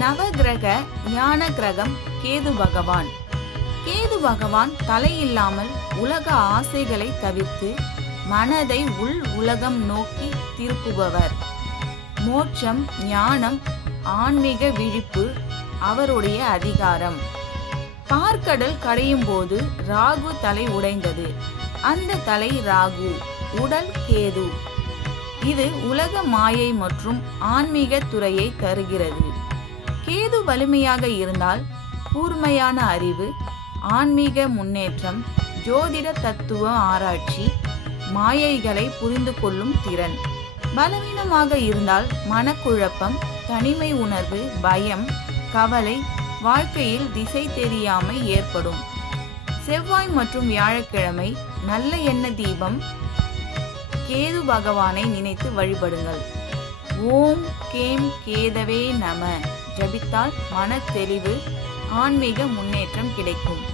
நவகிரக ஞான கிரகம் கேது பகவான். கேது பகவான் தலையில்லாமல் உலக ஆசைகளை தவிர்த்து மனதை உள் உலகம் நோக்கி திருப்புபவர். மோட்சம், ஞானம், ஆன்மீக விழிப்பு அவருடைய அதிகாரம். பார்க்கடல் கடையும் போது ராகு தலை உடைந்தது. அந்த தலை ராகு, உடல் கேது. இது உலக மாயை மற்றும் ஆன்மீக துறையை தருகிறது. கேது வலிமையாக இருந்தால் கூர்மையான அறிவு, ஆன்மீக முன்னேற்றம், ஜோதிட தத்துவ ஆராய்ச்சி, மாயைகளை புரிந்து கொள்ளும் திறன். பலவீனமாக இருந்தால் மனக்குழப்பம், தனிமை உணர்வு, பயம், கவலை, வாழ்க்கையில் திசை தெரியாமை ஏற்படும். செவ்வாய் மற்றும் வியாழக்கிழமை நல்ல எண்ணெய் தீபம் கேது பகவானை நினைத்து வழிபடுங்கள். ஓம் கேம் கேதவே நம ஜபித்தால் மன தெளிவு, ஆன்மீக முன்னேற்றம் கிடைக்கும்.